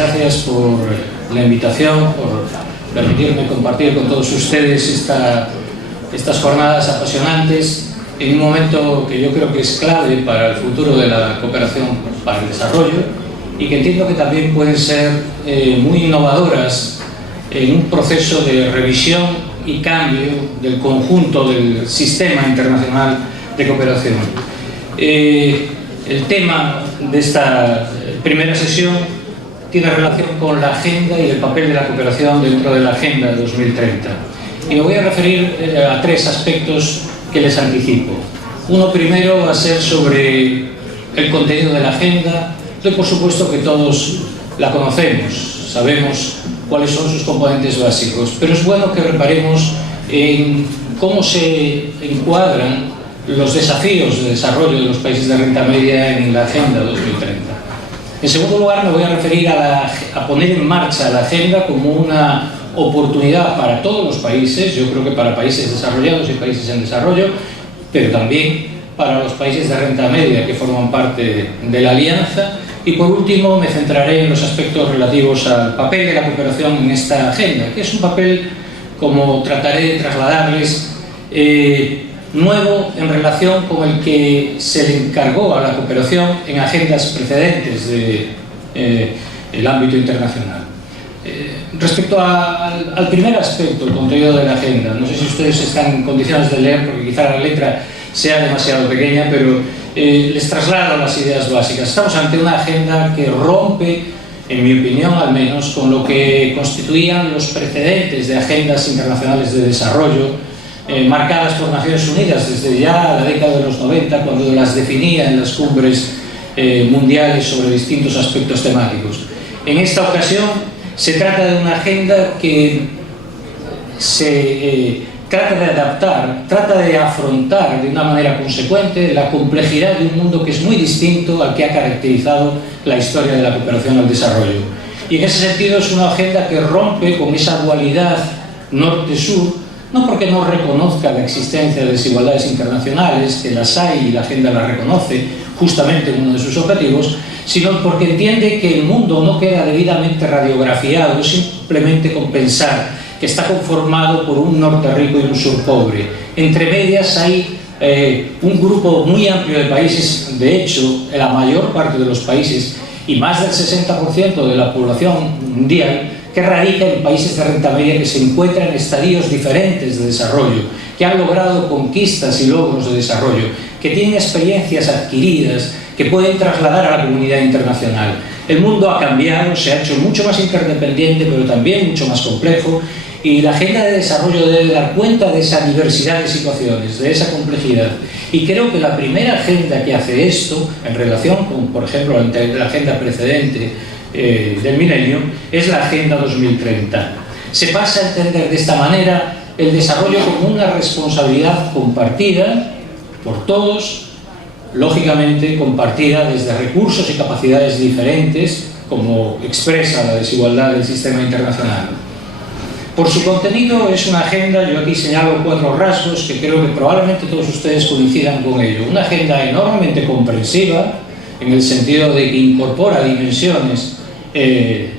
gracias por la invitación, por permitirme compartir con todos ustedes estas jornadas apasionantes en un momento que yo creo que es clave para el futuro de la cooperación para el desarrollo y que entiendo que también pueden ser muy innovadoras en un proceso de revisión y cambio del conjunto del sistema internacional de cooperación. El tema de esta primera sesión tiene relación con la agenda y el papel de la cooperación dentro de la Agenda 2030. Y me voy a referir a tres aspectos que les anticipo. Uno primero va a ser sobre el contenido de la agenda. Yo, por supuesto que todos la conocemos, sabemos cuáles son sus componentes básicos, pero es bueno que reparemos en cómo se encuadran los desafíos de desarrollo de los países de renta media en la Agenda 2030. En segundo lugar, me voy a referir a poner en marcha la agenda como una oportunidad para todos los países, yo creo que para países desarrollados y países en desarrollo, pero también para los países de renta media que forman parte de la alianza. Y por último me centraré en los aspectos relativos al papel de la cooperación en esta agenda, que es un papel, como trataré de trasladarles, nuevo en relación con el que se le encargó a la cooperación en agendas precedentes del ámbito internacional. Respecto al primer aspecto, el contenido de la agenda, no sé si ustedes están en condiciones de leer, porque quizá la letra sea demasiado pequeña, pero les traslado las ideas básicas. Estamos ante una agenda que rompe, en mi opinión al menos, con lo que constituían los precedentes de agendas internacionales de desarrollo marcadas por Naciones Unidas desde ya la década de los 90, cuando las definía en las cumbres mundiales sobre distintos aspectos temáticos. En esta ocasión se trata de una agenda que se trata de adaptar, trata de afrontar de una manera consecuente la complejidad de un mundo que es muy distinto al que ha caracterizado la historia de la cooperación al desarrollo. Y en ese sentido es una agenda que rompe con esa dualidad norte-sur, no porque no reconozca la existencia de desigualdades internacionales, que las hay y la agenda las reconoce justamente en uno de sus objetivos, sino porque entiende que el mundo no queda debidamente radiografiado simplemente con pensar que está conformado por un norte rico y un sur pobre. Entre medias hay un grupo muy amplio de países, de hecho, la mayor parte de los países y más del 60% de la población mundial, que radica en países de renta media que se encuentran en estadios diferentes de desarrollo, que han logrado conquistas y logros de desarrollo, que tienen experiencias adquiridas, que pueden trasladar a la comunidad internacional. El mundo ha cambiado, se ha hecho mucho más interdependiente, pero también mucho más complejo, y la agenda de desarrollo debe dar cuenta de esa diversidad de situaciones, de esa complejidad. Y creo que la primera agenda que hace esto, en relación con, por ejemplo, la agenda precedente del milenio, es la Agenda 2030. Se pasa a entender de esta manera el desarrollo como una responsabilidad compartida por todos, lógicamente compartida desde recursos y capacidades diferentes, como expresa la desigualdad del sistema internacional. Por su contenido es una agenda, yo aquí señalo 4 rasgos que creo que probablemente todos ustedes coincidan con ello. Una agenda enormemente comprensiva, en el sentido de que incorpora dimensiones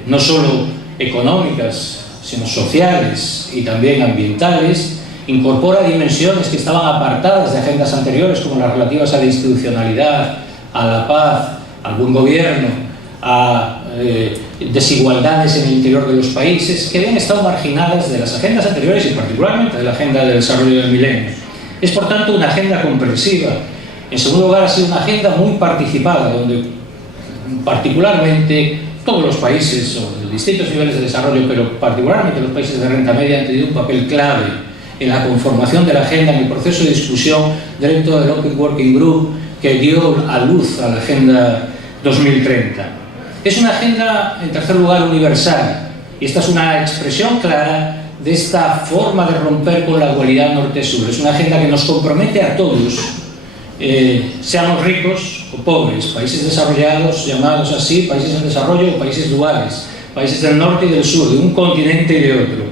no solo económicas, sino sociales y también ambientales, incorpora dimensiones que estaban apartadas de agendas anteriores, como las relativas a la institucionalidad, a la paz, al buen gobierno, a desigualdades en el interior de los países, que habían estado marginadas de las agendas anteriores y particularmente de la Agenda de Desarrollo del Milenio. Es por tanto una agenda comprensiva. En segundo lugar, ha sido una agenda muy participada, donde particularmente todos los países, o de distintos niveles de desarrollo, pero particularmente los países de renta media, han tenido un papel clave en la conformación de la agenda, en el proceso de discusión dentro del Open Working Group que dio a luz a la Agenda 2030. Es una agenda, en tercer lugar, universal, y esta es una expresión clara de esta forma de romper con la dualidad norte-sur. Es una agenda que nos compromete a todos, seamos ricos o pobres, países desarrollados, llamados así, países en desarrollo o países duales, países del norte y del sur, de un continente y de otro.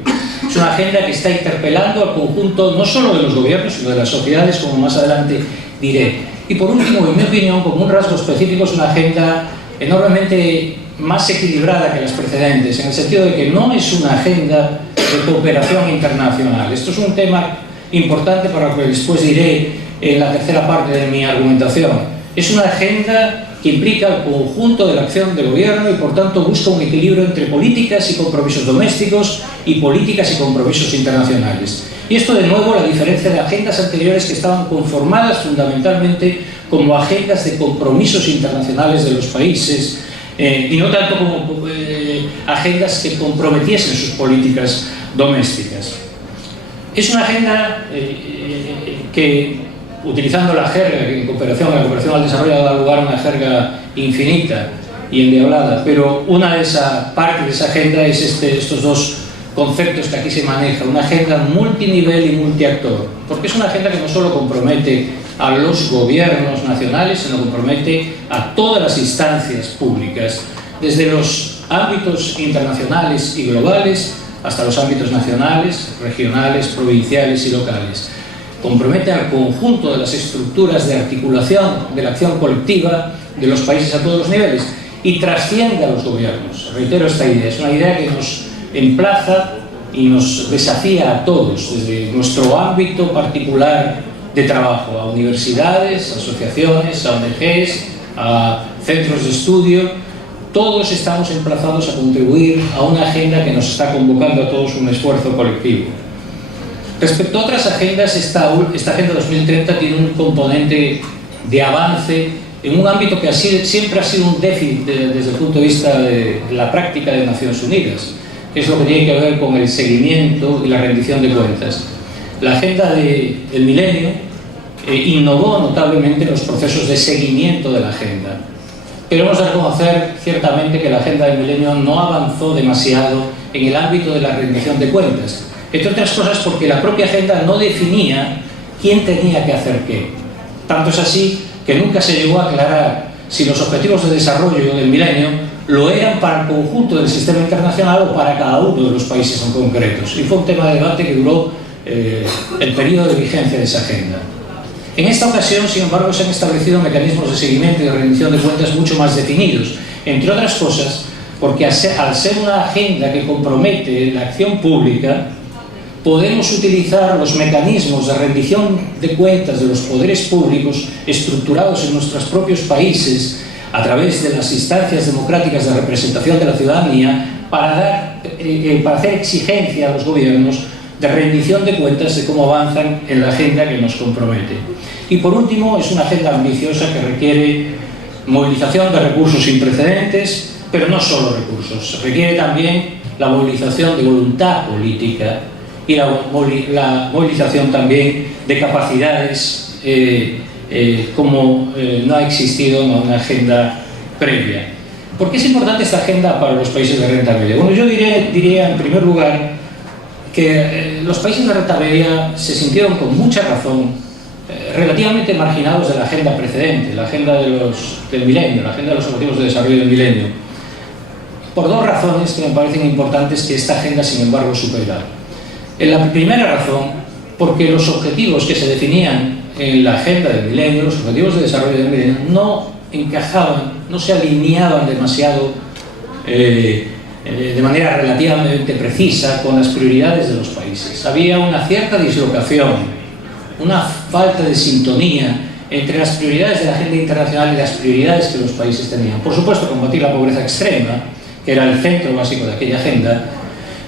Es una agenda que está interpelando al conjunto no solo de los gobiernos, sino de las sociedades, como más adelante diré. Y por último, en mi opinión, como un rasgo específico, es una agenda enormemente más equilibrada que las precedentes, en el sentido de que no es una agenda de cooperación internacional. Esto es un tema importante para lo que después diré en la tercera parte de mi argumentación. Es una agenda que implica el conjunto de la acción del gobierno y, por tanto, busca un equilibrio entre políticas y compromisos domésticos y políticas y compromisos internacionales. Y esto, de nuevo, la diferencia de agendas anteriores que estaban conformadas fundamentalmente como agendas de compromisos internacionales de los países y no tanto como agendas que comprometiesen sus políticas domésticas. Es una agenda que, utilizando la jerga que la cooperación al desarrollo ha dado lugar a una jerga infinita y endiablada, pero una de esa parte de esa agenda es estos dos conceptos que aquí se maneja, una agenda multinivel y multiactor, porque es una agenda que no solo compromete a los gobiernos nacionales, sino compromete a todas las instancias públicas, desde los ámbitos internacionales y globales hasta los ámbitos nacionales, regionales, provinciales y locales. Compromete al conjunto de las estructuras de articulación de la acción colectiva de los países a todos los niveles y trasciende a los gobiernos. Reitero esta idea, es una idea que nos emplaza y nos desafía a todos, desde nuestro ámbito particular de trabajo, a universidades, asociaciones, a ONGs, a centros de estudio. Todos estamos emplazados a contribuir a una agenda que nos está convocando a todos un esfuerzo colectivo. Respecto a otras agendas, esta Agenda 2030 tiene un componente de avance en un ámbito que siempre ha sido un déficit desde el punto de vista de la práctica de Naciones Unidas, que es lo que tiene que ver con el seguimiento y la rendición de cuentas. La Agenda del Milenio innovó notablemente los procesos de seguimiento de la agenda, pero hemos de reconocer ciertamente que la Agenda del Milenio no avanzó demasiado en el ámbito de la rendición de cuentas, entre otras cosas porque la propia agenda no definía quién tenía que hacer qué. Tanto es así que nunca se llegó a aclarar si los objetivos de desarrollo del milenio lo eran para el conjunto del sistema internacional o para cada uno de los países en concretos. Y fue un tema de debate que duró el periodo de vigencia de esa agenda. En esta ocasión, sin embargo, se han establecido mecanismos de seguimiento y de rendición de cuentas mucho más definidos, entre otras cosas porque al ser una agenda que compromete la acción pública, podemos utilizar los mecanismos de rendición de cuentas de los poderes públicos estructurados en nuestros propios países a través de las instancias democráticas de representación de la ciudadanía para hacer exigencia a los gobiernos de rendición de cuentas de cómo avanzan en la agenda que nos compromete. Y por último, es una agenda ambiciosa que requiere movilización de recursos sin precedentes, pero no solo recursos, requiere también la movilización de voluntad política y la movilización también de capacidades como no ha existido en una agenda previa. ¿Por qué es importante esta agenda para los países de renta media? Bueno, yo diría en primer lugar que los países de renta media se sintieron con mucha razón relativamente marginados de la agenda precedente, la agenda del milenio, la agenda de los objetivos de desarrollo del milenio, por dos razones que me parecen importantes que esta agenda, sin embargo, supera. La primera razón, porque los objetivos que se definían en la agenda del milenio, los objetivos de desarrollo del milenio, no encajaban, no se alineaban demasiado de manera relativamente precisa con las prioridades de los países. Había una cierta dislocación, una falta de sintonía entre las prioridades de la agenda internacional y las prioridades que los países tenían. Por supuesto, combatir la pobreza extrema, que era el centro básico de aquella agenda,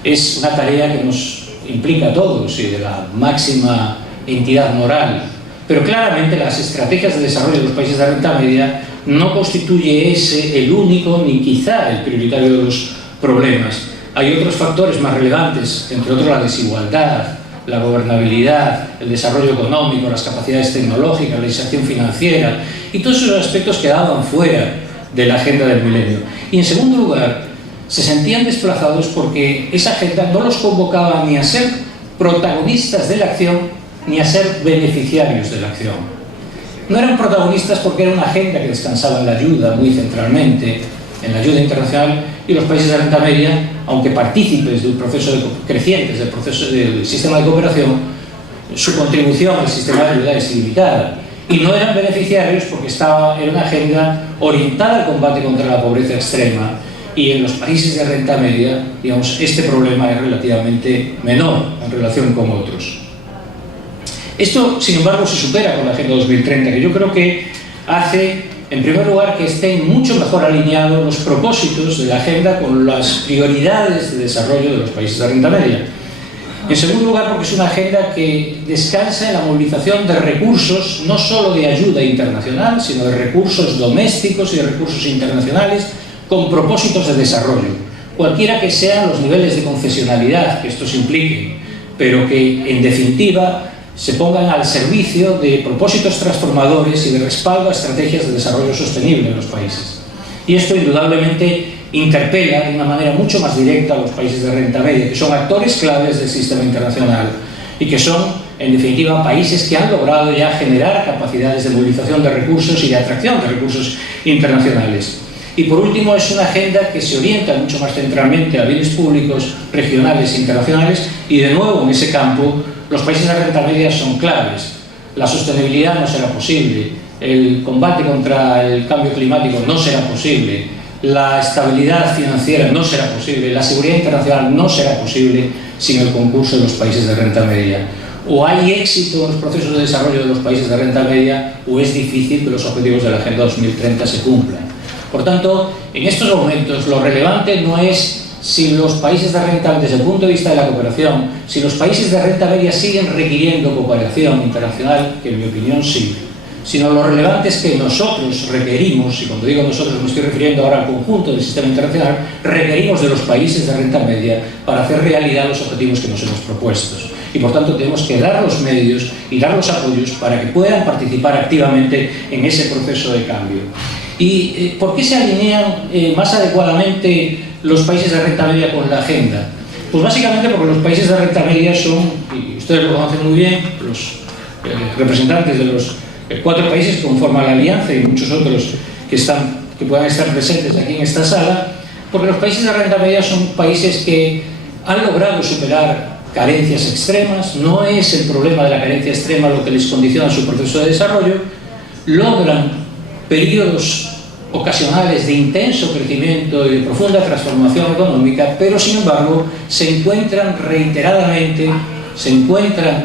es una tarea que nos implica a todos y de la máxima entidad moral, pero claramente las estrategias de desarrollo de los países de renta media no constituye ese el único ni quizá el prioritario de los problemas. Hay otros factores más relevantes, entre otros la desigualdad, la gobernabilidad, el desarrollo económico, las capacidades tecnológicas, la inserción financiera y todos esos aspectos quedaban fuera de la agenda del milenio. Y en segundo lugar, se sentían desplazados porque esa agenda no los convocaba ni a ser protagonistas de la acción ni a ser beneficiarios de la acción. No eran protagonistas porque era una agenda que descansaba en la ayuda muy centralmente, en la ayuda internacional, y los países de renta media, aunque partícipes del proceso crecientes del proceso del sistema de cooperación, su contribución al sistema de ayuda es limitada. Y no eran beneficiarios porque era una agenda orientada al combate contra la pobreza extrema y en los países de renta media, digamos, este problema es relativamente menor en relación con otros. Esto, sin embargo, se supera con la Agenda 2030, que yo creo que hace, en primer lugar, que estén mucho mejor alineados los propósitos de la Agenda con las prioridades de desarrollo de los países de renta media. En segundo lugar, porque es una agenda que descansa en la movilización de recursos, no solo de ayuda internacional, sino de recursos domésticos y de recursos internacionales con propósitos de desarrollo, cualquiera que sean los niveles de confesionalidad que estos impliquen, pero que, en definitiva, se pongan al servicio de propósitos transformadores y de respaldo a estrategias de desarrollo sostenible en los países. Y esto, indudablemente, interpela de una manera mucho más directa a los países de renta media, que son actores claves del sistema internacional y que son, en definitiva, países que han logrado ya generar capacidades de movilización de recursos y de atracción de recursos internacionales. Y por último, es una agenda que se orienta mucho más centralmente a bienes públicos regionales e internacionales, y de nuevo en ese campo los países de renta media son claves. La sostenibilidad no será posible, el combate contra el cambio climático no será posible, la estabilidad financiera no será posible, la seguridad internacional no será posible sin el concurso de los países de renta media. O hay éxito en los procesos de desarrollo de los países de renta media, o es difícil que los objetivos de la Agenda 2030 se cumplan. Por tanto, en estos momentos lo relevante no es si los países de renta, desde el punto de vista de la cooperación, si los países de renta media siguen requiriendo cooperación internacional, que en mi opinión sí, sino lo relevante es que nosotros requerimos, y cuando digo nosotros me estoy refiriendo ahora al conjunto del sistema internacional, requerimos de los países de renta media para hacer realidad los objetivos que nos hemos propuesto. Y por tanto tenemos que dar los medios y dar los apoyos para que puedan participar activamente en ese proceso de cambio. ¿Y por qué se alinean más adecuadamente los países de renta media con la agenda? Pues básicamente porque los países de renta media son, y ustedes lo conocen muy bien, los representantes de los 4 países que conforman la alianza y muchos otros que puedan estar presentes aquí en esta sala, porque los países de renta media son países que han logrado superar carencias extremas. No es el problema de la carencia extrema lo que les condiciona su proceso de desarrollo, logran periodos ocasionales de intenso crecimiento y de profunda transformación económica, pero sin embargo se encuentran reiteradamente,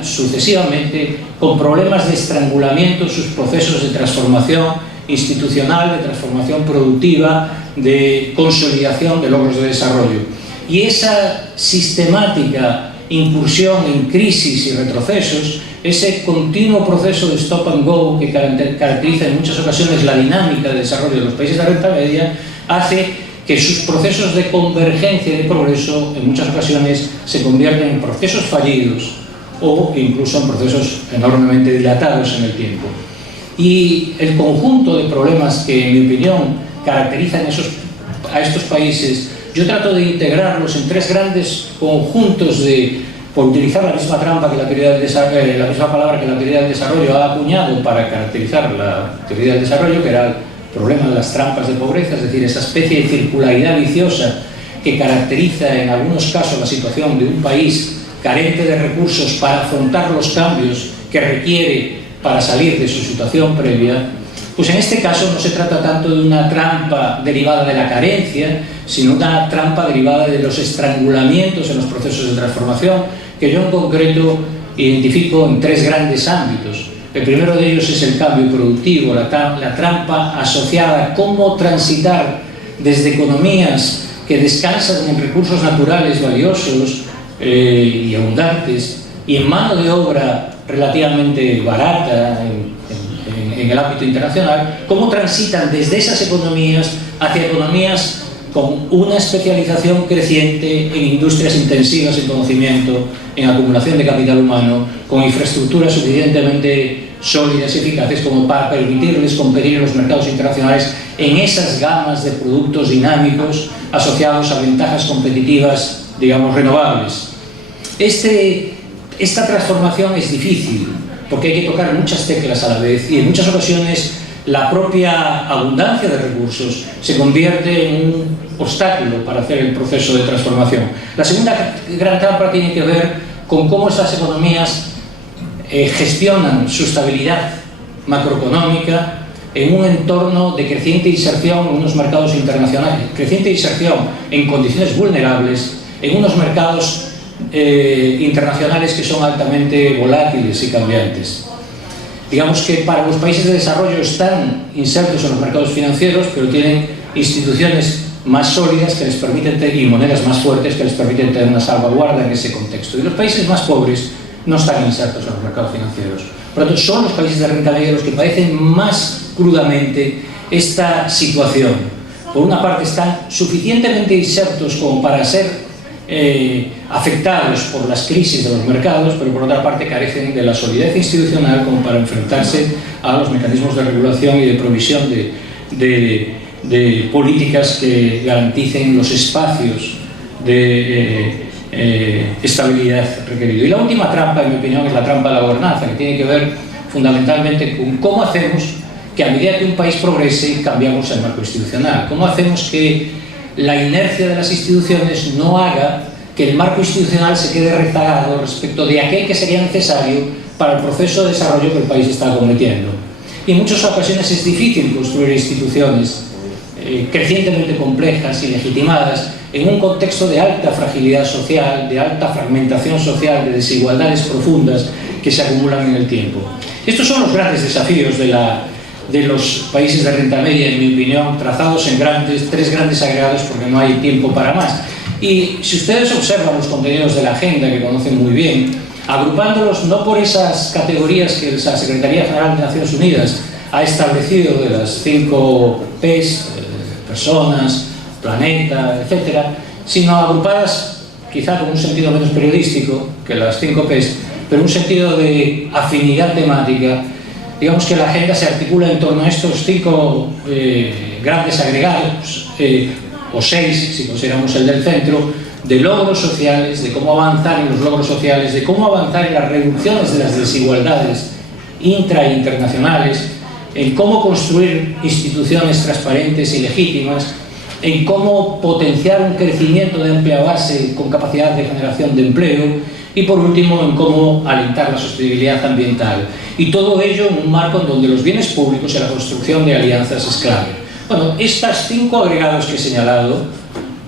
sucesivamente con problemas de estrangulamiento en sus procesos de transformación institucional, de transformación productiva, de consolidación de logros de desarrollo. Y esa sistemática incursión en crisis y retrocesos, ese continuo proceso de stop and go que caracteriza en muchas ocasiones la dinámica de desarrollo de los países de renta media, hace que sus procesos de convergencia y de progreso en muchas ocasiones se convierten en procesos fallidos o incluso en procesos enormemente dilatados en el tiempo. Y el conjunto de problemas que, en mi opinión, caracterizan a estos países, yo trato de integrarlos en 3 grandes conjuntos por utilizar la misma trampa que la teoría del desarrollo, la misma palabra que la teoría del desarrollo ha acuñado para caracterizar la teoría del desarrollo, que era el problema de las trampas de pobreza, es decir, esa especie de circularidad viciosa que caracteriza en algunos casos la situación de un país carente de recursos para afrontar los cambios que requiere para salir de su situación previa. Pues en este caso no se trata tanto de una trampa derivada de la carencia, sino una trampa derivada de los estrangulamientos en los procesos de transformación, que yo en concreto identifico en 3 grandes ámbitos. El primero de ellos es el cambio productivo, la trampa asociada a cómo transitar desde economías que descansan en recursos naturales valiosos y abundantes y en mano de obra relativamente barata en el ámbito internacional, cómo transitan desde esas economías hacia economías con una especialización creciente en industrias intensivas en conocimiento, en acumulación de capital humano, con infraestructuras suficientemente sólidas y eficaces como para permitirles competir en los mercados internacionales en esas gamas de productos dinámicos asociados a ventajas competitivas, digamos, renovables. Esta transformación es difícil porque hay que tocar muchas teclas a la vez y en muchas ocasiones la propia abundancia de recursos se convierte en un obstáculo para hacer el proceso de transformación. La segunda gran trampa tiene que ver con cómo estas economías gestionan su estabilidad macroeconómica en un entorno de creciente inserción en unos mercados internacionales, creciente inserción en condiciones vulnerables, en unos mercados internacionales que son altamente volátiles y cambiantes. Digamos que para los países de desarrollo están insertos en los mercados financieros, pero tienen instituciones más sólidas que les permiten y monedas más fuertes que les permiten tener una salvaguarda en ese contexto. Y los países más pobres no están insertos en los mercados financieros. Por lo tanto, son los países de renta media los que padecen más crudamente esta situación. Por una parte, están suficientemente insertos como para ser afectados por las crisis de los mercados, pero por otra parte carecen de la solidez institucional como para enfrentarse a los mecanismos de regulación y de provisión de políticas que garanticen los espacios de estabilidad requerido. Y la última trampa, en mi opinión, es la trampa de la gobernanza, que tiene que ver fundamentalmente con cómo hacemos que a medida que un país progrese cambiamos el marco institucional, cómo hacemos que la inercia de las instituciones no haga que el marco institucional se quede rezagado respecto de aquel que sería necesario para el proceso de desarrollo que el país está acometiendo. Y en muchas ocasiones es difícil construir instituciones crecientemente complejas y legitimadas en un contexto de alta fragilidad social, de alta fragmentación social, de desigualdades profundas que se acumulan en el tiempo. Estos son los grandes desafíos de los países de renta media, en mi opinión, trazados en tres grandes agregados, porque no hay tiempo para más. Y si ustedes observan los contenidos de la agenda, que conocen muy bien, agrupándolos no por esas categorías que la Secretaría General de Naciones Unidas ha establecido de las 5 P's, personas, planeta, etcétera, sino agrupadas quizá con un sentido menos periodístico que las 5 P's, pero un sentido de afinidad temática. Digamos que la agenda se articula en torno a estos 5 grandes agregados, o 6, si consideramos el del centro, de logros sociales, de cómo avanzar en los logros sociales, de cómo avanzar en las reducciones de las desigualdades intra e internacionales, en cómo construir instituciones transparentes y legítimas, en cómo potenciar un crecimiento de amplia base con capacidad de generación de empleo, y por último en cómo alentar la sostenibilidad ambiental. Y todo ello en un marco en donde los bienes públicos y la construcción de alianzas es clave. Bueno, estos 5 agregados que he señalado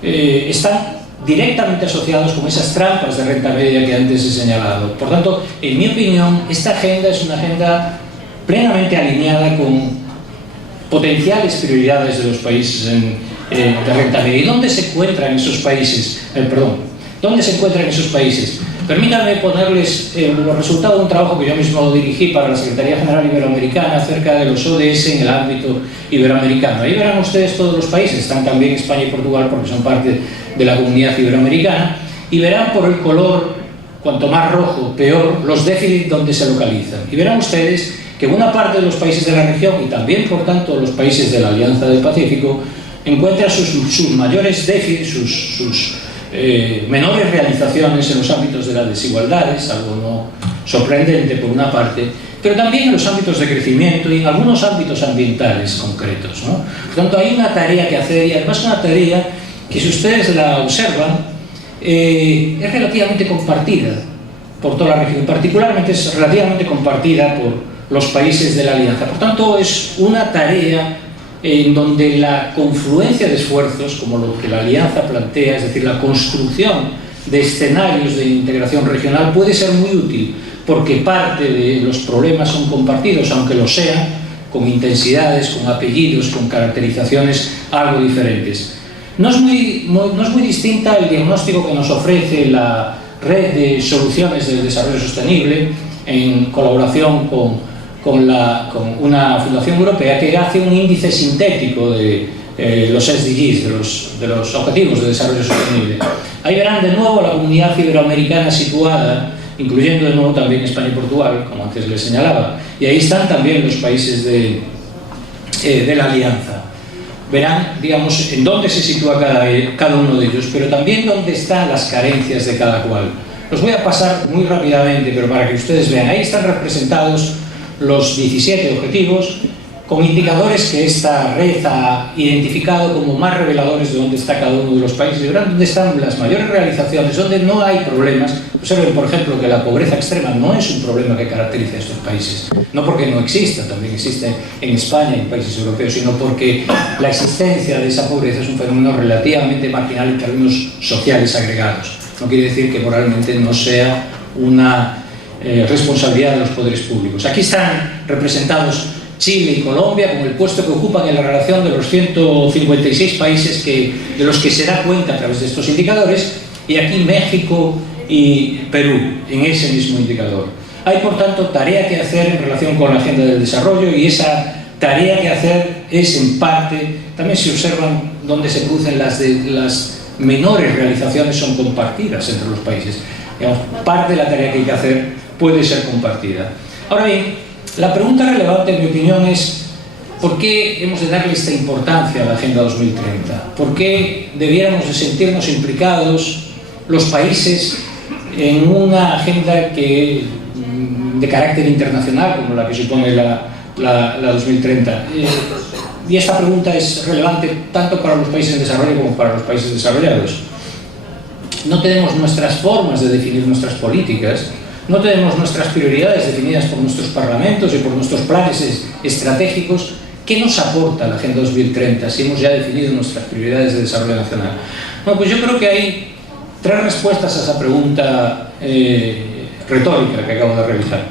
están directamente asociados con esas trampas de renta media que antes he señalado. Por tanto, en mi opinión, esta agenda es una agenda plenamente alineada con potenciales prioridades de los países de renta media. ¿Y dónde se encuentran esos países? ¿Dónde se encuentran esos países? Permítanme ponerles los resultados de un trabajo que yo mismo dirigí para la Secretaría General Iberoamericana acerca de los ODS en el ámbito iberoamericano. Ahí verán ustedes todos los países, están también España y Portugal porque son parte de la comunidad iberoamericana, y verán por el color, cuanto más rojo, peor, los déficits donde se localizan. Y verán ustedes que una parte de los países de la región, y también por tanto los países de la Alianza del Pacífico, encuentran sus mayores déficits, sus menores realizaciones en los ámbitos de las desigualdades, algo no sorprendente por una parte, pero también en los ámbitos de crecimiento y en algunos ámbitos ambientales concretos, ¿no? Por tanto, hay una tarea que hacer, y además una tarea que, si ustedes la observan, es relativamente compartida por toda la región, particularmente es relativamente compartida por los países de la Alianza. Por tanto, es una tarea en donde la confluencia de esfuerzos, como lo que la Alianza plantea, es decir, la construcción de escenarios de integración regional, puede ser muy útil, porque parte de los problemas son compartidos, aunque lo sean, con intensidades, con apellidos, con caracterizaciones algo diferentes. No es muy distinta el diagnóstico que nos ofrece la Red de Soluciones del Desarrollo Sostenible, en colaboración con una fundación europea, que hace un índice sintético de los SDGs, de los Objetivos de Desarrollo Sostenible. Ahí verán de nuevo la comunidad iberoamericana situada, incluyendo de nuevo también España y Portugal, como antes les señalaba, y ahí están también los países de la Alianza. Verán, digamos, en dónde se sitúa cada uno de ellos, pero también dónde están las carencias de cada cual. Los voy a pasar muy rápidamente, pero para que ustedes vean. Ahí están representados los 17 objetivos, con indicadores que esta red ha identificado como más reveladores de dónde está cada uno de los países, de dónde están las mayores realizaciones, donde no hay problemas. Observen, por ejemplo, que la pobreza extrema no es un problema que caracteriza a estos países, no porque no exista, también existe en España y en países europeos, sino porque la existencia de esa pobreza es un fenómeno relativamente marginal en términos sociales agregados. No quiere decir que moralmente no sea una responsabilidad de los poderes públicos. Aquí están representados Chile y Colombia con el puesto que ocupan en la relación de los 156 países de los que se da cuenta a través de estos indicadores, y aquí México y Perú en ese mismo indicador. Hay, por tanto, tarea que hacer en relación con la agenda del desarrollo, y esa tarea que hacer es, en parte, también si observan donde se producen las menores realizaciones, son compartidas entre los países. Digamos, parte de la tarea que hay que hacer puede ser compartida. Ahora bien, la pregunta relevante, en mi opinión, es ¿por qué hemos de darle esta importancia a la Agenda 2030? ¿Por qué debiéramos de sentirnos implicados los países en una agenda de carácter internacional como la que supone la 2030? Y esta pregunta es relevante tanto para los países en desarrollo como para los países desarrollados. No tenemos nuestras formas de definir nuestras políticas, no tenemos nuestras prioridades definidas por nuestros parlamentos y por nuestros planes estratégicos. ¿Qué nos aporta la Agenda 2030 si hemos ya definido nuestras prioridades de desarrollo nacional? Bueno, pues yo creo que hay tres respuestas a esa pregunta retórica que acabo de realizar.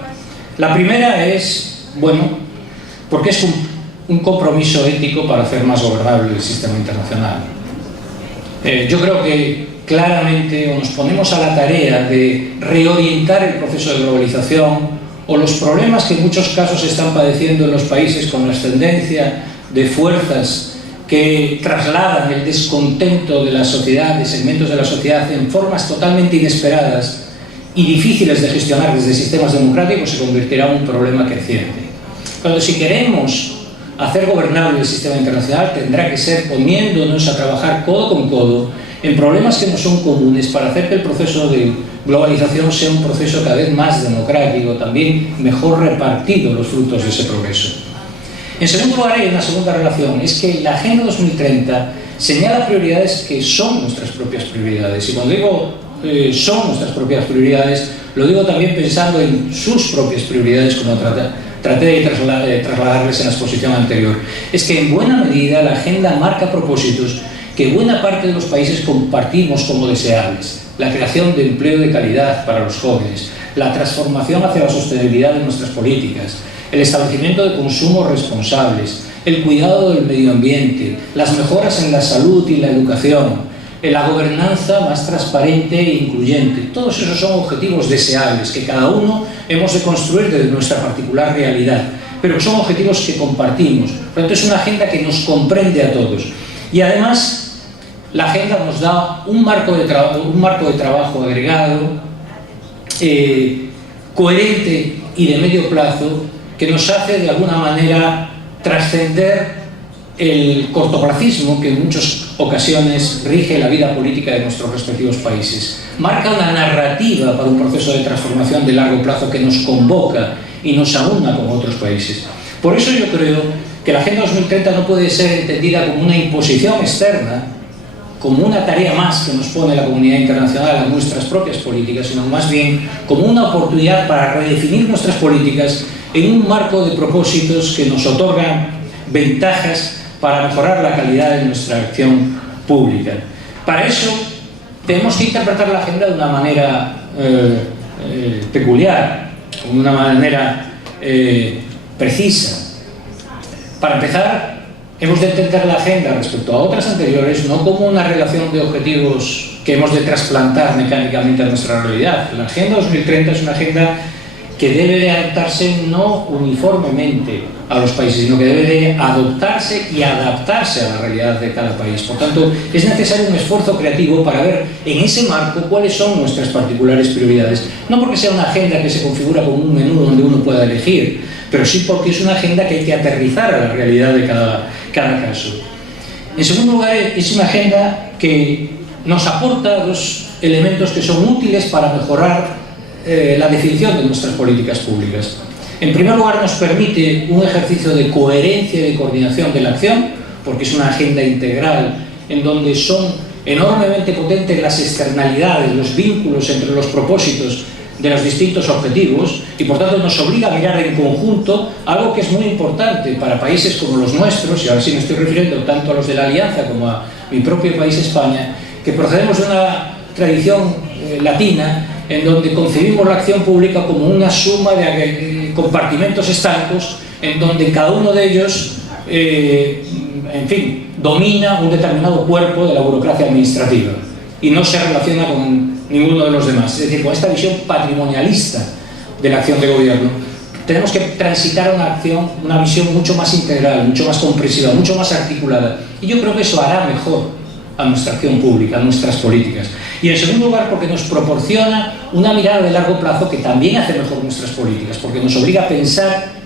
La primera es, bueno, porque es un compromiso ético para hacer más gobernable el sistema internacional. Yo creo que claramente o nos ponemos a la tarea de reorientar el proceso de globalización o los problemas que en muchos casos se están padeciendo en los países con la ascendencia de fuerzas que trasladan el descontento de la sociedad, de segmentos de la sociedad, en formas totalmente inesperadas y difíciles de gestionar desde sistemas democráticos, se convertirá en un problema creciente. Cuando si queremos hacer gobernable el sistema internacional, tendrá que ser poniéndonos a trabajar codo con codo en problemas que no son comunes para hacer que el proceso de globalización sea un proceso cada vez más democrático, también mejor repartido los frutos de ese progreso. En segundo lugar, hay una segunda relación, es que la Agenda 2030 señala prioridades que son nuestras propias prioridades, y cuando digo son nuestras propias prioridades, lo digo también pensando en sus propias prioridades, como traté de trasladarles en la exposición anterior. Es que en buena medida la agenda marca propósitos que buena parte de los países compartimos como deseables: la creación de empleo de calidad para los jóvenes, la transformación hacia la sostenibilidad de nuestras políticas, el establecimiento de consumos responsables, el cuidado del medio ambiente, las mejoras en la salud y la educación, la gobernanza más transparente e incluyente. Todos esos son objetivos deseables que cada uno hemos de construir desde nuestra particular realidad, pero que son objetivos que compartimos. Por lo tanto, es una agenda que nos comprende a todos. Y además, la agenda nos da un marco de trabajo agregado, coherente y de medio plazo, que nos hace de alguna manera trascender el cortoplacismo que en muchas ocasiones rige la vida política de nuestros respectivos países. Marca una narrativa para un proceso de transformación de largo plazo que nos convoca y nos aúna con otros países. Por eso yo creo que la Agenda 2030 no puede ser entendida como una imposición externa, como una tarea más que nos pone la comunidad internacional a nuestras propias políticas, sino más bien como una oportunidad para redefinir nuestras políticas en un marco de propósitos que nos otorgan ventajas para mejorar la calidad de nuestra acción pública. Para eso tenemos que interpretar la agenda de una manera peculiar, de una manera precisa. Para empezar, hemos de entender la agenda respecto a otras anteriores no como una relación de objetivos que hemos de trasplantar mecánicamente a nuestra realidad. La Agenda 2030 es una agenda que debe de adaptarse no uniformemente a los países, sino que debe de adoptarse y adaptarse a la realidad de cada país. Por tanto, es necesario un esfuerzo creativo para ver en ese marco cuáles son nuestras particulares prioridades. No porque sea una agenda que se configura como un menú donde uno pueda elegir, pero sí porque es una agenda que hay que aterrizar a la realidad de cada caso. En segundo lugar, es una agenda que nos aporta dos elementos que son útiles para mejorar la definición de nuestras políticas públicas. En primer lugar, nos permite un ejercicio de coherencia y de coordinación de la acción, porque es una agenda integral en donde son enormemente potentes las externalidades, los vínculos entre los propósitos de los distintos objetivos, y por tanto nos obliga a mirar en conjunto algo que es muy importante para países como los nuestros, y ahora sí me estoy refiriendo tanto a los de la Alianza como a mi propio país, España, que procedemos de una tradición latina en donde concebimos la acción pública como una suma de compartimentos estancos en donde cada uno de ellos en fin, domina un determinado cuerpo de la burocracia administrativa y no se relaciona con ninguno de los demás. Es decir, con esta visión patrimonialista de la acción de gobierno, tenemos que transitar una visión mucho más integral, mucho más comprensiva, mucho más articulada. Y yo creo que eso hará mejor a nuestra acción pública, a nuestras políticas. Y en segundo lugar, porque nos proporciona una mirada de largo plazo que también hace mejor nuestras políticas, porque nos obliga a pensar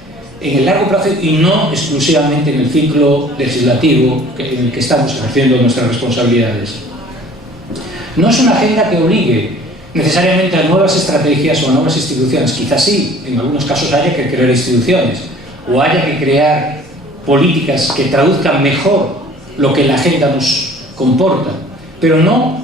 en el largo plazo y no exclusivamente en el ciclo legislativo en el que estamos ejerciendo nuestras responsabilidades. No es una agenda que obligue necesariamente a nuevas estrategias o a nuevas instituciones. Quizás sí, en algunos casos haya que crear instituciones o haya que crear políticas que traduzcan mejor lo que la agenda nos comporta, pero no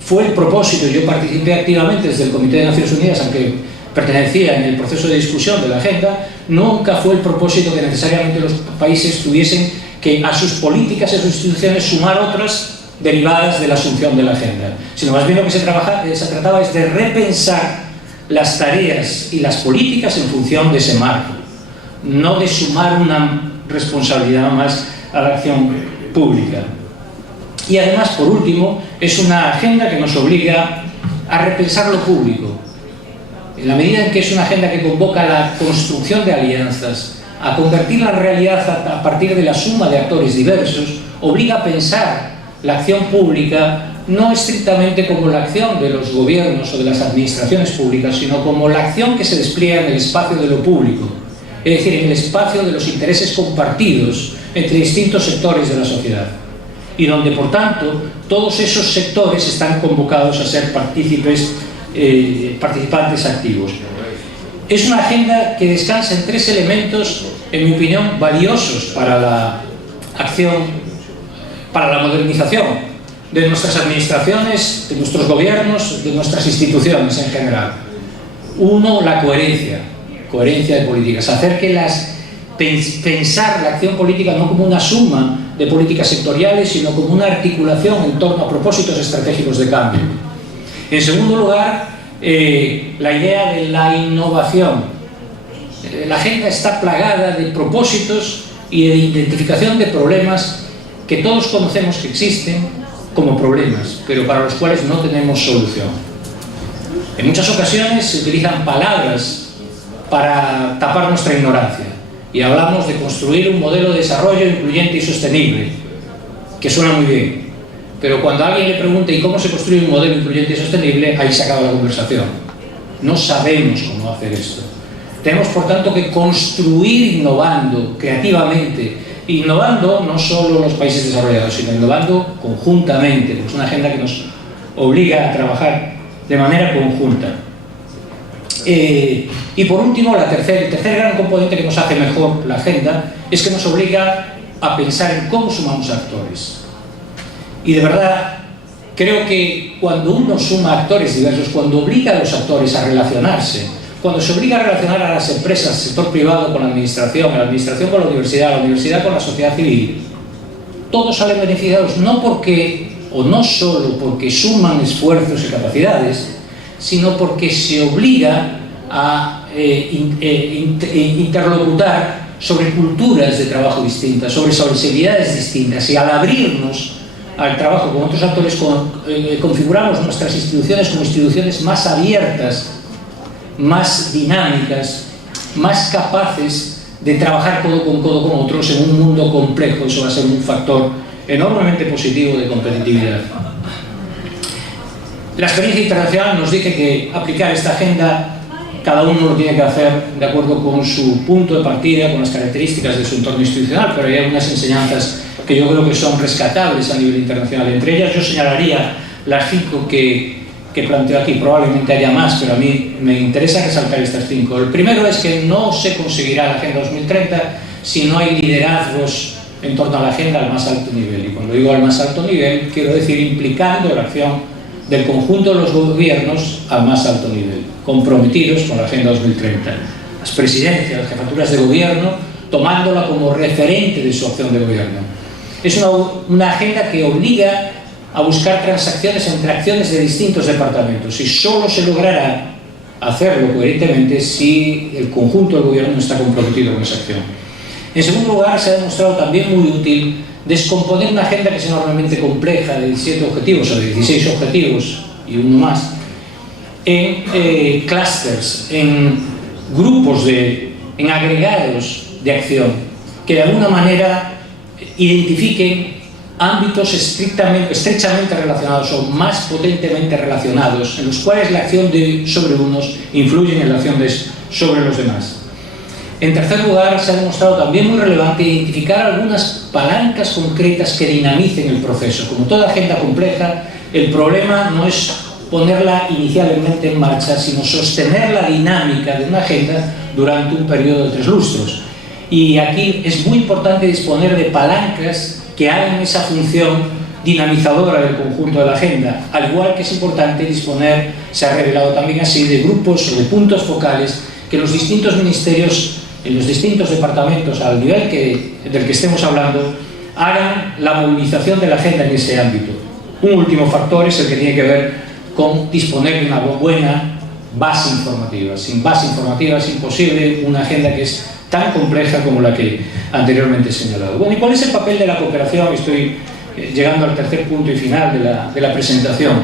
fue el propósito. Yo participé activamente desde el Comité de Naciones Unidas, aunque pertenecía en el proceso de discusión de la agenda. Nunca fue el propósito que necesariamente los países tuviesen que a sus políticas y a sus instituciones sumar otras derivadas de la asunción de la agenda, sino más bien lo que se trataba es de repensar las tareas y las políticas en función de ese marco, no de sumar una responsabilidad más a la acción pública. Y además, por último, es una agenda que nos obliga a repensar lo público. En la medida en que es una agenda que convoca la construcción de alianzas, a convertirla en realidad a partir de la suma de actores diversos, obliga a pensar la acción pública no estrictamente como la acción de los gobiernos o de las administraciones públicas, sino como la acción que se despliega en el espacio de lo público, es decir, en el espacio de los intereses compartidos entre distintos sectores de la sociedad, y donde, por tanto, todos esos sectores están convocados a ser participantes activos. Es una agenda que descansa en tres elementos, en mi opinión, valiosos para la acción, para la modernización de nuestras administraciones, de nuestros gobiernos, de nuestras instituciones en general. Uno, la coherencia de políticas, hacer que pensar la acción política no como una suma de políticas sectoriales, sino como una articulación en torno a propósitos estratégicos de cambio. En segundo lugar, la idea de la innovación. La agenda está plagada de propósitos y de identificación de problemas que todos conocemos que existen como problemas, pero para los cuales no tenemos solución. En muchas ocasiones se utilizan palabras para tapar nuestra ignorancia y hablamos de construir un modelo de desarrollo incluyente y sostenible, que suena muy bien, pero cuando a alguien le pregunta ¿y cómo se construye un modelo incluyente y sostenible?, ahí se acaba la conversación. No sabemos cómo hacer esto. Tenemos, por tanto, que construir innovando creativamente, innovando no solo los países desarrollados, sino innovando conjuntamente. Es una agenda que nos obliga a trabajar de manera conjunta. Y por último, el tercer gran componente que nos hace mejor la agenda es que nos obliga a pensar en cómo sumamos actores. Y de verdad, creo que cuando uno suma actores diversos, cuando obliga a los actores a relacionarse, cuando se obliga a relacionar a las empresas, al sector privado con la administración con la universidad con la sociedad civil, todos salen beneficiados no porque, o no solo porque suman esfuerzos y capacidades, sino porque se obliga a interlocutar sobre culturas de trabajo distintas, sobre sensibilidades distintas, y al abrirnos al trabajo con otros actores configuramos nuestras instituciones como instituciones más abiertas, más dinámicas, más capaces de trabajar codo con otros en un mundo complejo. Eso va a ser un factor enormemente positivo de competitividad. La experiencia internacional nos dice que aplicar esta agenda cada uno lo tiene que hacer de acuerdo con su punto de partida, con las características de su entorno institucional, pero hay algunas enseñanzas que yo creo que son rescatables a nivel internacional. Entre ellas yo señalaría las 5 que que planteo aquí. Probablemente haya más, pero a mí me interesa resaltar estas 5. El primero es que no se conseguirá la Agenda 2030 si no hay liderazgos en torno a la agenda al más alto nivel. Y cuando digo al más alto nivel, quiero decir implicando la acción del conjunto de los gobiernos al más alto nivel, comprometidos con la Agenda 2030. Las presidencias, las jefaturas de gobierno, tomándola como referente de su acción de gobierno. Es una agenda que obliga a buscar transacciones entre acciones de distintos departamentos, y solo se logrará hacerlo coherentemente si el conjunto del gobierno está comprometido con esa acción. En segundo lugar, se ha demostrado también muy útil descomponer una agenda que es enormemente compleja, de 17 objetivos o de 16 objetivos y uno más, en clústeres, en grupos, en agregados de acción que de alguna manera identifiquen ámbitos estrechamente relacionados o más potentemente relacionados, en los cuales la acción sobre unos influye en la acción sobre los demás. En tercer lugar, se ha demostrado también muy relevante identificar algunas palancas concretas que dinamicen el proceso. Como toda agenda compleja, el problema no es ponerla inicialmente en marcha, sino sostener la dinámica de una agenda durante un periodo de 3 lustros. Y aquí es muy importante disponer de palancas que hagan esa función dinamizadora del conjunto de la agenda, al igual que es importante disponer, se ha revelado también así, de grupos o de puntos focales que los distintos ministerios, en los distintos departamentos, al nivel del que estemos hablando, hagan la movilización de la agenda en ese ámbito. Un último factor es el que tiene que ver con disponer de una buena base informativa. Sin base informativa es imposible una agenda que es tan compleja como la que anteriormente he señalado. Bueno, ¿y cuál es el papel de la cooperación? Estoy llegando al tercer punto y final de la presentación.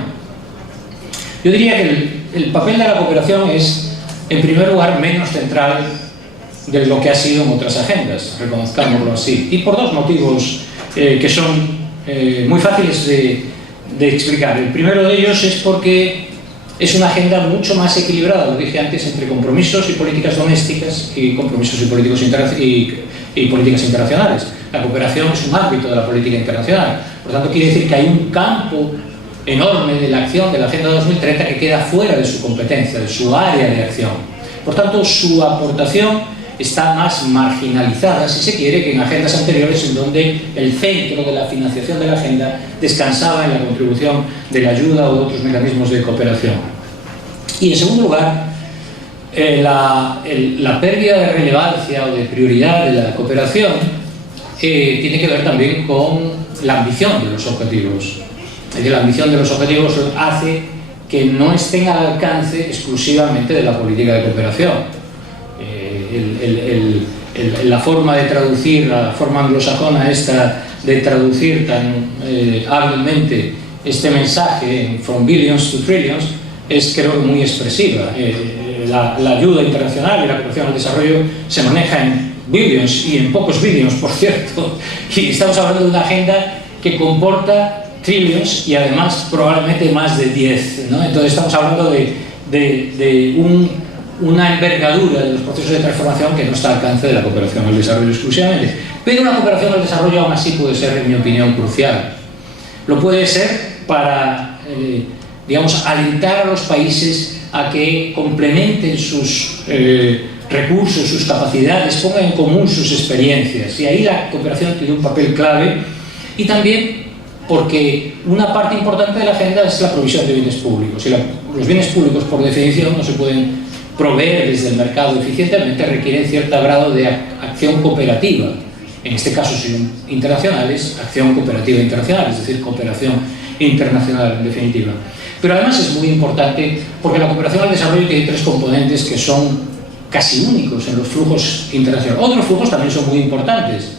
Yo diría que el papel de la cooperación es, en primer lugar, menos central de lo que ha sido en otras agendas, reconozcámoslo así, y por 2 motivos que son muy fáciles de explicar. El primero de ellos es porque es una agenda mucho más equilibrada, lo dije antes, entre compromisos y políticas domésticas y compromisos y políticas internacionales. La cooperación es un ámbito de la política internacional, por tanto quiere decir que hay un campo enorme de la acción de la Agenda 2030 que queda fuera de su competencia, de su área de acción. Por tanto, su aportación está más marginalizada, si se quiere, que en agendas anteriores, en donde el centro de la financiación de la agenda descansaba en la contribución de la ayuda o de otros mecanismos de cooperación. Y en segundo lugar, la pérdida de relevancia o de prioridad de la cooperación tiene que ver también con la ambición de los objetivos. Es decir, la ambición de los objetivos hace que no estén al alcance exclusivamente de la política de cooperación. La forma de traducir, la forma anglosajona esta de traducir tan hábilmente este mensaje, from billions to trillions, es, creo, muy expresiva. La ayuda internacional y la cooperación al desarrollo se maneja en billions, y en pocos billions, por cierto, y estamos hablando de una agenda que comporta trillions y además probablemente más de 10, ¿no? Entonces estamos hablando de una envergadura de los procesos de transformación que no está al alcance de la cooperación al desarrollo exclusivamente. Pero la cooperación al desarrollo aún así puede ser, en mi opinión, crucial. Lo puede ser para, digamos, alentar a los países a que complementen sus recursos, sus capacidades, pongan en común sus experiencias. Y ahí la cooperación tiene un papel clave. Y también porque una parte importante de la agenda es la provisión de bienes públicos. Y los bienes públicos, por definición, no se pueden proveer desde el mercado eficientemente, requieren cierto grado de acción cooperativa. En este caso, si son internacionales, acción cooperativa internacional, es decir, cooperación internacional en definitiva. Pero además es muy importante porque la cooperación al desarrollo tiene 3 componentes que son casi únicos en los flujos internacionales. Otros flujos también son muy importantes,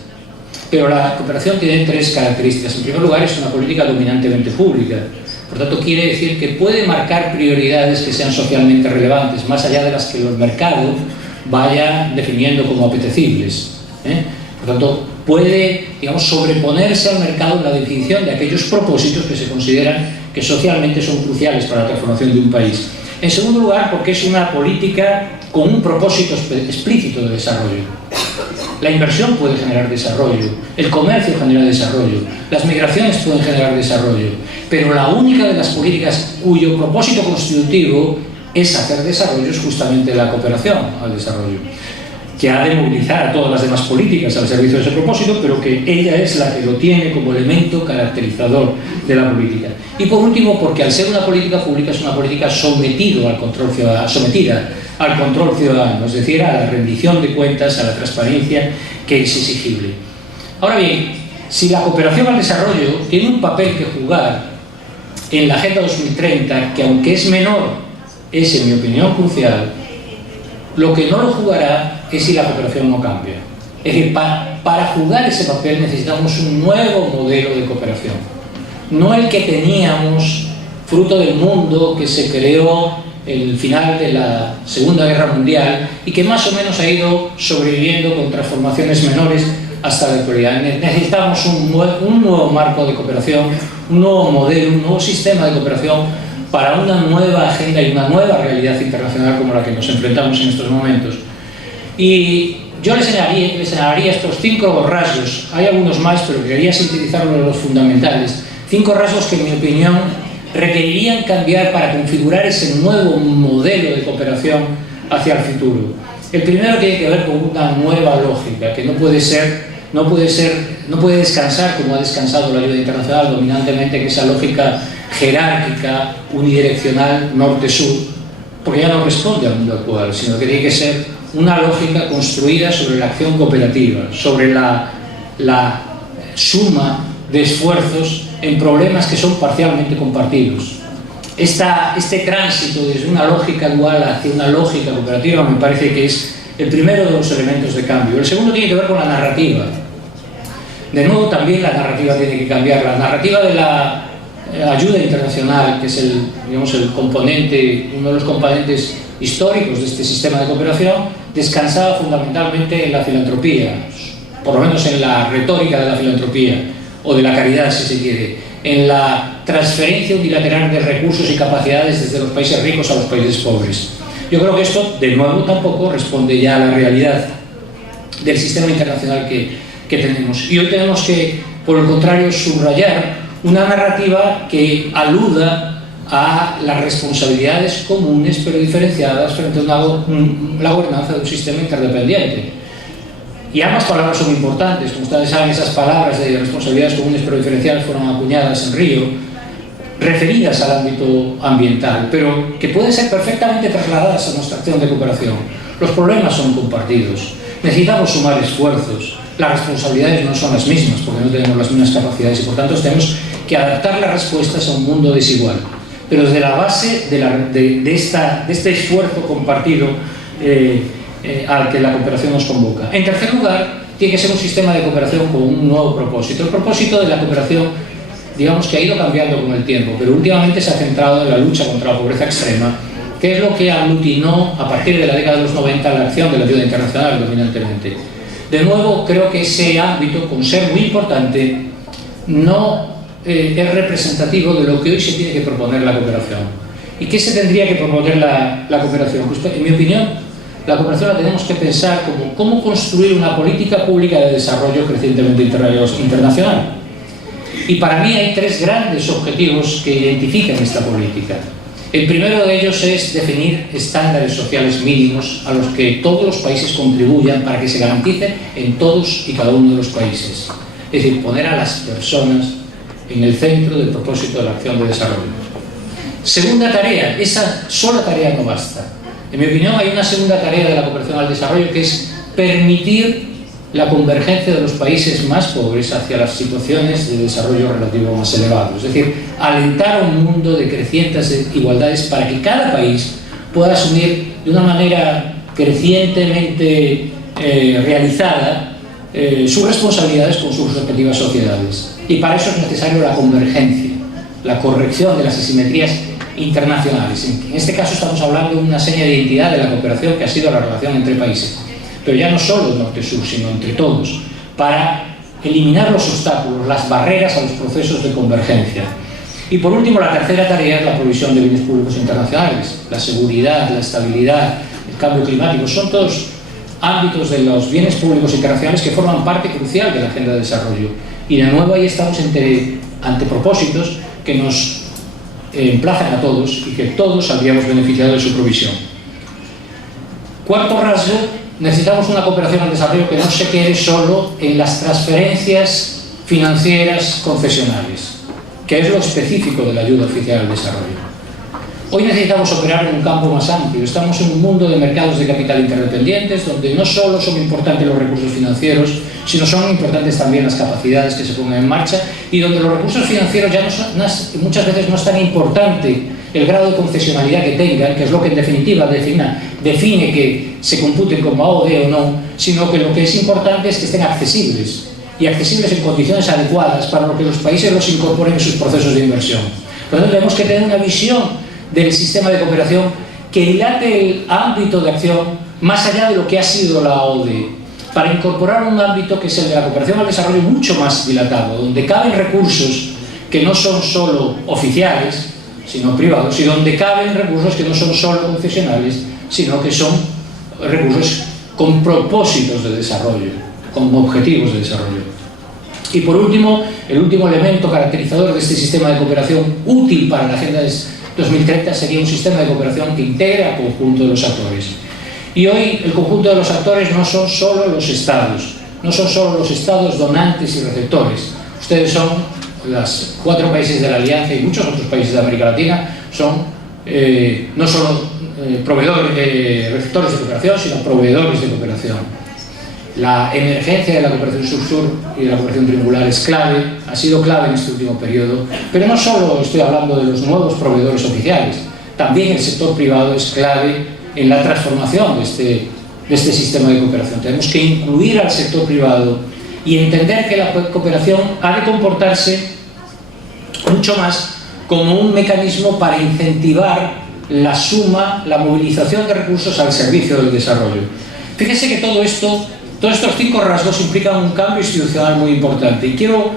pero la cooperación tiene 3 características. En primer lugar, es una política dominantemente pública. Por tanto, quiere decir que puede marcar prioridades que sean socialmente relevantes, más allá de las que el mercado vaya definiendo como apetecibles. Por tanto, puede, digamos, sobreponerse al mercado en la definición de aquellos propósitos que se consideran que socialmente son cruciales para la transformación de un país. En segundo lugar, porque es una política con un propósito explícito de desarrollo. La inversión puede generar desarrollo, el comercio genera desarrollo, las migraciones pueden generar desarrollo, pero la única de las políticas cuyo propósito constitutivo es hacer desarrollo es justamente la cooperación al desarrollo, que ha de movilizar a todas las demás políticas al servicio de ese propósito, pero que ella es la que lo tiene como elemento caracterizador de la política. Y por último, porque al ser una política pública es una política sometida al control ciudadano, es decir, a la rendición de cuentas, a la transparencia que es exigible. Ahora bien, si la cooperación al desarrollo tiene un papel que jugar en la Agenda 2030, que aunque es menor, es en mi opinión crucial, lo que no lo jugará es si la cooperación no cambia. Es decir, para jugar ese papel necesitamos un nuevo modelo de cooperación. No el que teníamos, fruto del mundo que se creó en el final de la Segunda Guerra Mundial y que más o menos ha ido sobreviviendo con transformaciones menores hasta la actualidad. Necesitamos un nuevo marco de cooperación, un nuevo modelo, un nuevo sistema de cooperación para una nueva agenda y una nueva realidad internacional como la que nos enfrentamos en estos momentos. Y yo les señalaría estos 5 rasgos, hay algunos más, pero quería sintetizarlos los fundamentales, 5 rasgos que en mi opinión requerirían cambiar para configurar ese nuevo modelo de cooperación hacia el futuro. El primero tiene que ver con una nueva lógica, que no puede descansar como ha descansado la ayuda internacional dominantemente, que esa lógica jerárquica, unidireccional, norte-sur, porque ya no responde al mundo actual, sino que tiene que ser una lógica construida sobre la acción cooperativa, sobre la suma de esfuerzos en problemas que son parcialmente compartidos. Este tránsito desde una lógica dual hacia una lógica cooperativa me parece que es el primero de los elementos de cambio. El segundo tiene que ver con la narrativa. De nuevo, también la narrativa tiene que cambiar. La narrativa de la ayuda internacional, que es uno de los componentes históricos de este sistema de cooperación, descansaba fundamentalmente en la filantropía, por lo menos en la retórica de la filantropía, o de la caridad, si se quiere, en la transferencia unilateral de recursos y capacidades desde los países ricos a los países pobres. Yo creo que esto, de nuevo, tampoco responde ya a la realidad del sistema internacional que tenemos. Y hoy tenemos que, por el contrario, subrayar una narrativa que aluda a las responsabilidades comunes pero diferenciadas frente a la gobernanza de un sistema interdependiente. Y ambas palabras son importantes. Como ustedes saben, esas palabras de responsabilidades comunes pero diferenciadas fueron acuñadas en Río, referidas al ámbito ambiental, pero que pueden ser perfectamente trasladadas a nuestra acción de cooperación. Los problemas son compartidos. Necesitamos sumar esfuerzos. Las responsabilidades no son las mismas porque no tenemos las mismas capacidades y por tanto tenemos que adaptar las respuestas a un mundo desigual. Pero desde la base de este esfuerzo compartido al que la cooperación nos convoca. En tercer lugar, tiene que ser un sistema de cooperación con un nuevo propósito. El propósito de la cooperación, digamos que ha ido cambiando con el tiempo, pero últimamente se ha centrado en la lucha contra la pobreza extrema, que es lo que aglutinó a partir de la década de los 90 la acción de la ayuda internacional dominantemente. De nuevo, creo que ese ámbito, con ser muy importante, no es representativo de lo que hoy se tiene que proponer la cooperación. ¿Y qué se tendría que proponer la cooperación? Pues, en mi opinión, la cooperación la tenemos que pensar como cómo construir una política pública de desarrollo crecientemente internacional. Y para mí hay 3 grandes objetivos que identifican esta política. El primero de ellos es definir estándares sociales mínimos a los que todos los países contribuyan para que se garanticen en todos y cada uno de los países. Es decir, poner a las personas en el centro del propósito de la acción de desarrollo. Segunda tarea, esa sola tarea no basta. En mi opinión, hay una segunda tarea de la cooperación al desarrollo que es permitir la convergencia de los países más pobres hacia las situaciones de desarrollo relativo más elevados. Es decir, alentar a un mundo de crecientes desigualdades para que cada país pueda asumir de una manera crecientemente realizada sus responsabilidades con sus respectivas sociedades. Y para eso es necesario la convergencia, la corrección de las asimetrías internacionales. En este caso estamos hablando de una seña de identidad de la cooperación que ha sido la relación entre países, pero ya no solo norte-sur, sino entre todos, para eliminar los obstáculos, las barreras a los procesos de convergencia. Y por último, la tercera tarea es la provisión de bienes públicos internacionales. La seguridad, la estabilidad, el cambio climático, son todos ámbitos de los bienes públicos internacionales que forman parte crucial de la agenda de desarrollo. Y de nuevo ahí estamos ante propósitos que nos emplazan a todos y que todos habríamos beneficiado de su provisión. Cuarto rasgo, necesitamos una cooperación al desarrollo que no se quede solo en las transferencias financieras concesionales, que es lo específico de la ayuda oficial al desarrollo. Hoy necesitamos operar en un campo más amplio. Estamos en un mundo de mercados de capital interdependientes donde no solo son importantes los recursos financieros, sino son importantes también las capacidades que se pongan en marcha, y donde los recursos financieros ya muchas veces no es tan importante el grado de concesionalidad que tengan, que es lo que en definitiva define que se computen como AOD o no, sino que lo que es importante es que estén accesibles, y accesibles en condiciones adecuadas para lo que los países los incorporen en sus procesos de inversión. Por lo tanto, tenemos que tener una visión del sistema de cooperación que dilate el ámbito de acción más allá de lo que ha sido la AOD, para incorporar un ámbito que es el de la cooperación al desarrollo mucho más dilatado, donde caben recursos que no son solo oficiales, sino privados, y donde caben recursos que no son solo concesionales, sino que son recursos con propósitos de desarrollo, con objetivos de desarrollo. Y por último, el último elemento caracterizador de este sistema de cooperación útil para la Agenda 2030 sería un sistema de cooperación que integre al conjunto de los actores. Y hoy el conjunto de los actores no son solo los estados, no son solo los estados donantes y receptores. Ustedes son los 4 países de la Alianza y muchos otros países de América Latina, son no solo receptores de cooperación, sino proveedores de cooperación. La emergencia de la cooperación sur-sur y de la cooperación triangular es clave, ha sido clave en este último periodo, pero no solo estoy hablando de los nuevos proveedores oficiales, también el sector privado es clave en la transformación de este sistema de cooperación. Tenemos que incluir al sector privado y entender que la cooperación ha de comportarse mucho más como un mecanismo para incentivar la suma, la movilización de recursos al servicio del desarrollo. Fíjense que todos estos 5 rasgos implican un cambio institucional muy importante, y quiero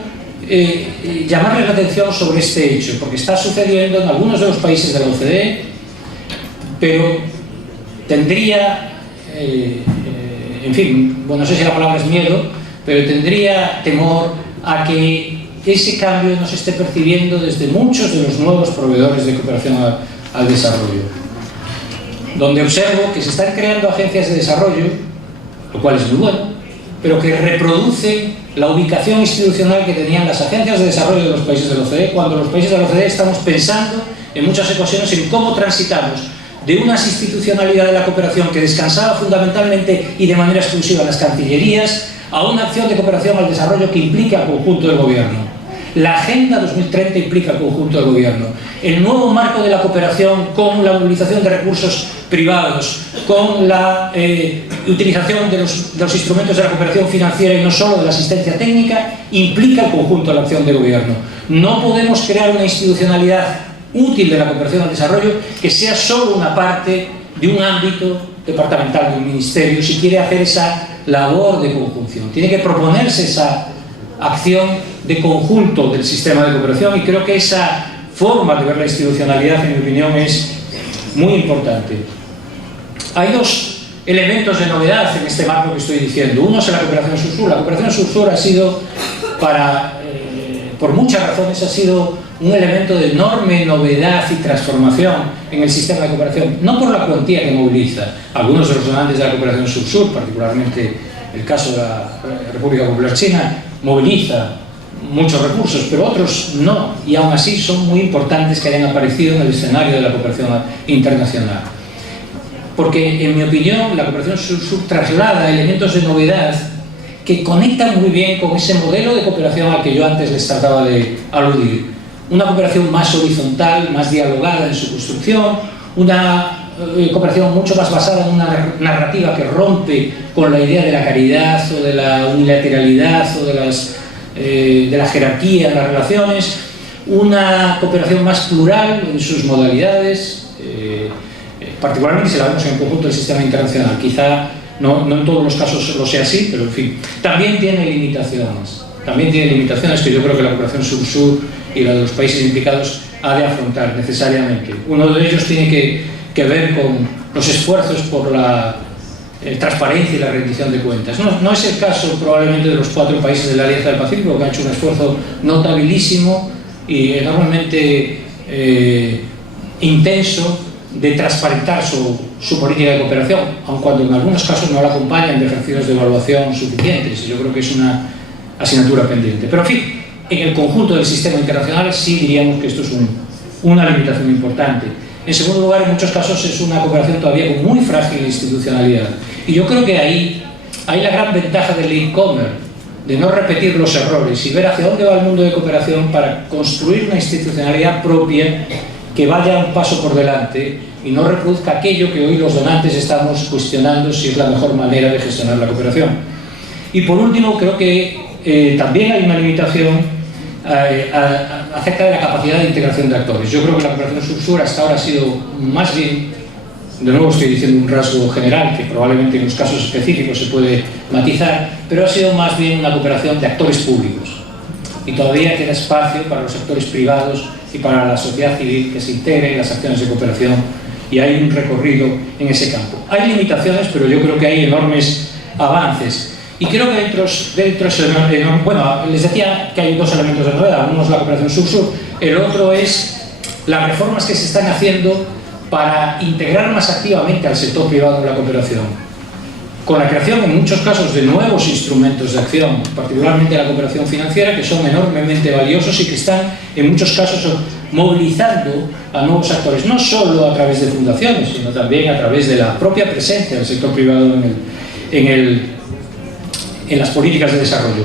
llamarles la atención sobre este hecho, porque está sucediendo en algunos de los países de la OCDE, pero tendría, en fin, bueno, no sé si la palabra es miedo, pero tendría temor a que ese cambio no se esté percibiendo desde muchos de los nuevos proveedores de cooperación al desarrollo, donde observo que se están creando agencias de desarrollo, lo cual es muy bueno, pero que reproduce la ubicación institucional que tenían las agencias de desarrollo de los países de la OCDE, cuando los países de la OCDE estamos pensando en muchas ocasiones en cómo transitamos de una institucionalidad de la cooperación que descansaba fundamentalmente y de manera exclusiva en las cancillerías a una acción de cooperación al desarrollo que implica al conjunto del gobierno. La Agenda 2030 implica al conjunto del gobierno. El nuevo marco de la cooperación, con la movilización de recursos privados, con la utilización de los instrumentos de la cooperación financiera y no solo de la asistencia técnica, implica el conjunto de la acción de gobierno. No podemos crear una institucionalidad útil de la cooperación al desarrollo que sea solo una parte de un ámbito departamental, de un ministerio, si quiere hacer esa labor de conjunción. Tiene que proponerse esa acción de conjunto del sistema de cooperación, y creo que esa forma de ver la institucionalidad, en mi opinión, es muy importante. Hay 2 elementos de novedad en este marco que estoy diciendo. Uno es la cooperación sur-sur. La cooperación sur-sur ha sido, por muchas razones, ha sido un elemento de enorme novedad y transformación en el sistema de cooperación, no por la cuantía que moviliza. Algunos de los donantes de la cooperación sur-sur, particularmente el caso de la República Popular China, moviliza muchos recursos, pero otros no, y aún así son muy importantes que hayan aparecido en el escenario de la cooperación internacional. Porque, en mi opinión, la cooperación sur-sur traslada elementos de novedad que conectan muy bien con ese modelo de cooperación al que yo antes les trataba de aludir. Una cooperación más horizontal, más dialogada en su construcción, una cooperación mucho más basada en una narrativa que rompe con la idea de la caridad o de la unilateralidad o de la jerarquía en las relaciones, una cooperación más plural en sus modalidades, particularmente si la vemos en el conjunto del sistema internacional. Quizá no en todos los casos lo sea así, pero en fin, también tiene limitaciones. También tiene limitaciones que yo creo que la cooperación sur-sur y la de los países implicados ha de afrontar necesariamente. Uno de ellos tiene que ver con los esfuerzos por la transparencia y la rendición de cuentas. No es el caso probablemente de los 4 países de la Alianza del Pacífico, que han hecho un esfuerzo notabilísimo y enormemente intenso de transparentar su política de cooperación, aun cuando en algunos casos no la acompañan de ejercicios de evaluación suficientes. Yo creo que es una asignatura pendiente. Pero, en fin, en el conjunto del sistema internacional sí diríamos que esto es una limitación importante. En segundo lugar, en muchos casos es una cooperación todavía con muy frágil institucionalidad. Y yo creo que ahí hay la gran ventaja del latecomer, de no repetir los errores y ver hacia dónde va el mundo de cooperación para construir una institucionalidad propia que vaya un paso por delante y no reproduzca aquello que hoy los donantes estamos cuestionando si es la mejor manera de gestionar la cooperación. Y por último, creo que también hay una limitación acerca de la capacidad de integración de actores. Yo creo que la cooperación sur-sur hasta ahora ha sido más bien, de nuevo estoy diciendo un rasgo general que probablemente en los casos específicos se puede matizar, pero ha sido más bien una cooperación de actores públicos. Y todavía queda espacio para los actores privados y para la sociedad civil que se integren en las acciones de cooperación, y hay un recorrido en ese campo. Hay limitaciones, pero yo creo que hay enormes avances. Y creo que bueno, les decía que hay 2 elementos de novedad. Uno es la cooperación sur-sur, el otro es las reformas que se están haciendo para integrar más activamente al sector privado en la cooperación, con la creación en muchos casos de nuevos instrumentos de acción, particularmente la cooperación financiera, que son enormemente valiosos y que están en muchos casos movilizando a nuevos actores, no solo a través de fundaciones, sino también a través de la propia presencia del sector privado en las políticas de desarrollo.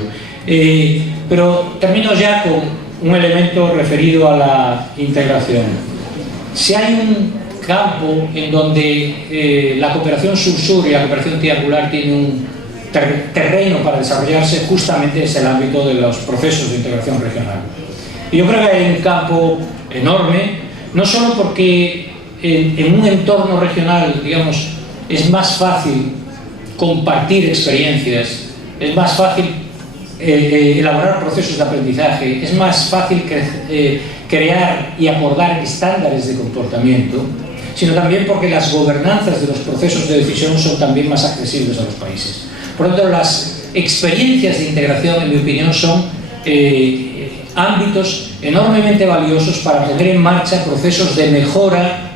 Pero termino ya con un elemento referido a la integración. Si hay un campo en donde la cooperación sur-sur y la cooperación triangular tienen un terreno para desarrollarse, justamente es el ámbito de los procesos de integración regional. Y yo creo que hay un campo enorme, no solo porque en un entorno regional, digamos, es más fácil compartir experiencias, es más fácil elaborar procesos de aprendizaje, es más fácil crear y acordar estándares de comportamiento, sino también porque las gobernanzas de los procesos de decisión son también más accesibles a los países. Por lo tanto, las experiencias de integración, en mi opinión, son ámbitos enormemente valiosos para poner en marcha procesos de mejora,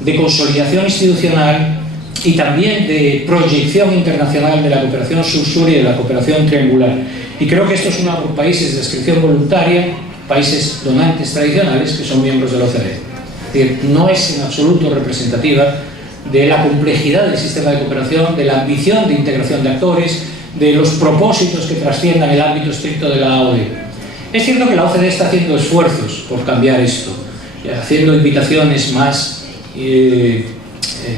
de consolidación institucional y también de proyección internacional de la cooperación sur-sur y de la cooperación triangular. Y creo que esto es uno por países de adscripción voluntaria, países donantes tradicionales que son miembros de la OCDE. Es decir, no es en absoluto representativa de la complejidad del sistema de cooperación, de la ambición de integración de actores, de los propósitos que trasciendan el ámbito estricto de la OCDE. Es cierto que la OCDE está haciendo esfuerzos por cambiar esto, haciendo invitaciones más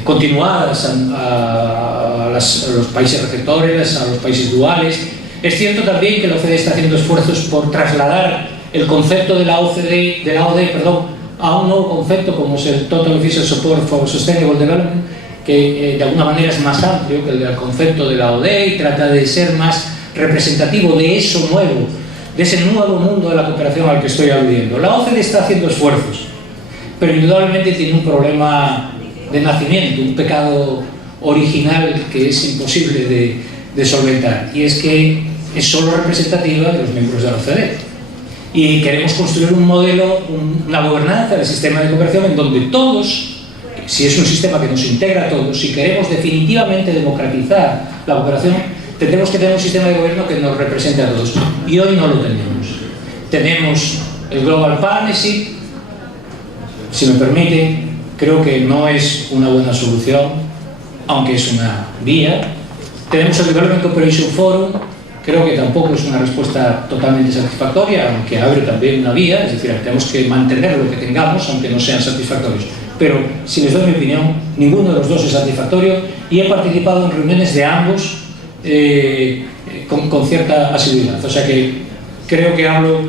continuadas a los países receptores, a los países duales. Es cierto también que la OCDE está haciendo esfuerzos por trasladar el concepto de la OCDE, a un nuevo concepto como es el Total Official Support for Sustainable Development, que de alguna manera es más amplio que el del concepto de la ODE y trata de ser más representativo de eso nuevo, de ese nuevo mundo de la cooperación al que estoy aludiendo. La OCDE está haciendo esfuerzos, pero indudablemente tiene un problema de nacimiento, un pecado original que es imposible de solventar, y es que es solo representativa de los miembros de la OCDE. Y queremos construir un modelo, una gobernanza del sistema de cooperación en donde todos, si es un sistema que nos integra a todos, si queremos definitivamente democratizar la cooperación, tendremos que tener un sistema de gobierno que nos represente a todos. Y hoy no lo tenemos. Tenemos el Global Partnership, si me permite, creo que no es una buena solución, aunque es una vía. Tenemos el Development Cooperation Forum, creo que tampoco es una respuesta totalmente satisfactoria, aunque abre también una vía, es decir, tenemos que mantener lo que tengamos, aunque no sean satisfactorios. Pero, si les doy mi opinión, ninguno de los dos es satisfactorio, y he participado en reuniones de ambos con cierta asiduidad. O sea que creo que hablo,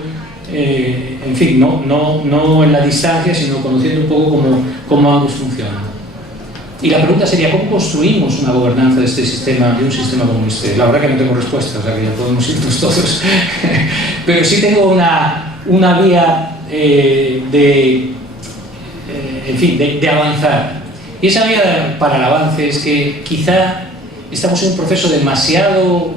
en fin, no en la distancia, sino conociendo un poco cómo ambos funcionan. Y la pregunta sería, ¿cómo construimos una gobernanza de este sistema, de un sistema como este? La verdad que no tengo respuesta, o sea que ya podemos irnos todos. Pero sí tengo una vía de avanzar. Y esa vía para el avance es que quizá estamos en un proceso demasiado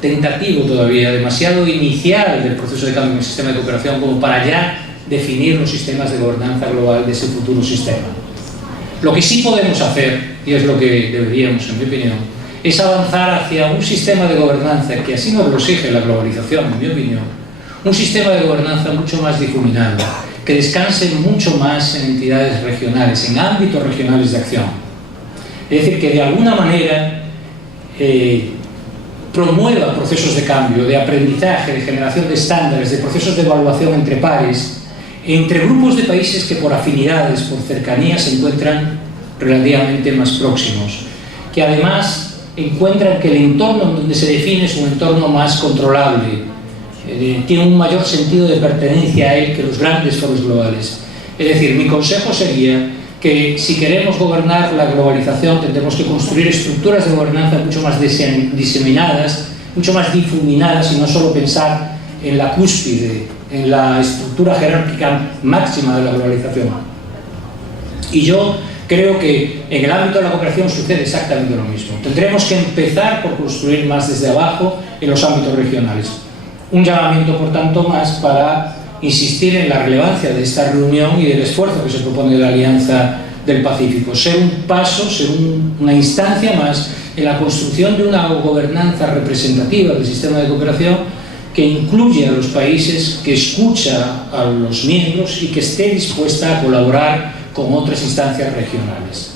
tentativo todavía, demasiado inicial del proceso de cambio en el sistema de cooperación como para ya definir los sistemas de gobernanza global de ese futuro sistema. Lo que sí podemos hacer, y es lo que deberíamos, en mi opinión, es avanzar hacia un sistema de gobernanza que así nos lo exige la globalización, en mi opinión, un sistema de gobernanza mucho más difuminado, que descanse mucho más en entidades regionales, en ámbitos regionales de acción. Es decir, que de alguna manera promueva procesos de cambio, de aprendizaje, de generación de estándares, de procesos de evaluación entre pares, entre grupos de países que por afinidades, por cercanía, se encuentran relativamente más próximos, que además encuentran que el entorno en donde se define es un entorno más controlable, tiene un mayor sentido de pertenencia a él que los grandes foros globales. Es decir, mi consejo sería que si queremos gobernar la globalización tendremos que construir estructuras de gobernanza mucho más diseminadas, mucho más difuminadas y no solo pensar en la cúspide, en la estructura jerárquica máxima de la globalización. Y yo creo que en el ámbito de la cooperación sucede exactamente lo mismo. Tendremos que empezar por construir más desde abajo en los ámbitos regionales. Un llamamiento, por tanto, más para insistir en la relevancia de esta reunión y del esfuerzo que se propone de la Alianza del Pacífico. Ser un paso, ser una instancia más en la construcción de una gobernanza representativa del sistema de cooperación que incluya a los países, que escucha a los miembros y que esté dispuesta a colaborar con otras instancias regionales.